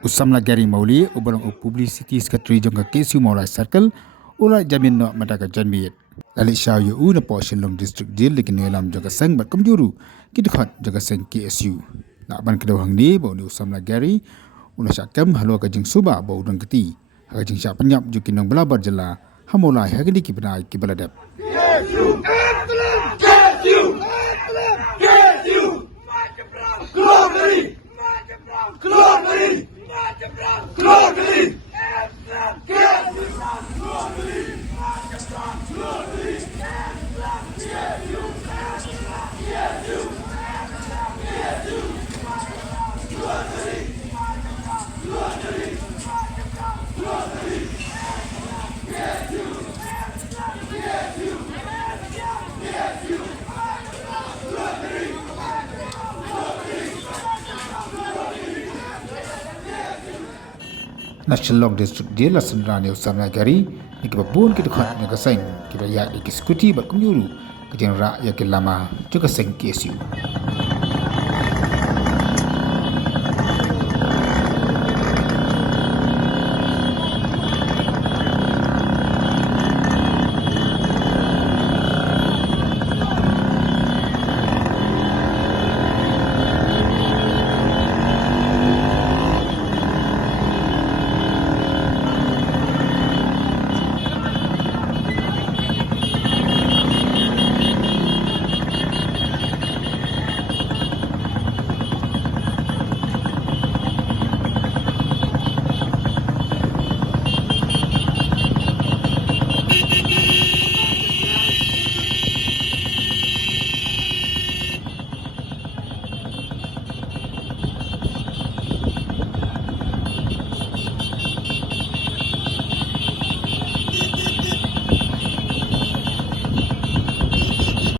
Usamla Gary Mawlai ubarang publicity secretary jangka KSU Mawlai Circle ulai Jamin no mataka janmit. Lait Shah na po Shillong District Jylla Nongialam jangka sang bat kamjuru kidkhat jangka sang KSU. Na ban kedau hang ni bau ni Usamla Gary una syakam halu ka jing suba bau dang keti. Ha jing syak Pyniap jukin Nongbylla bar Jylla ha Mawlai ha gini ki benai ki baladap. KSU KSU KSU globally globally globally KSU globally National District Jylla senrani Usamla Gary ni kebabun kidkhat jangka sang kibaya di kiskuti bat kamjuru kejeng rak yakin lama jangka sang KSU.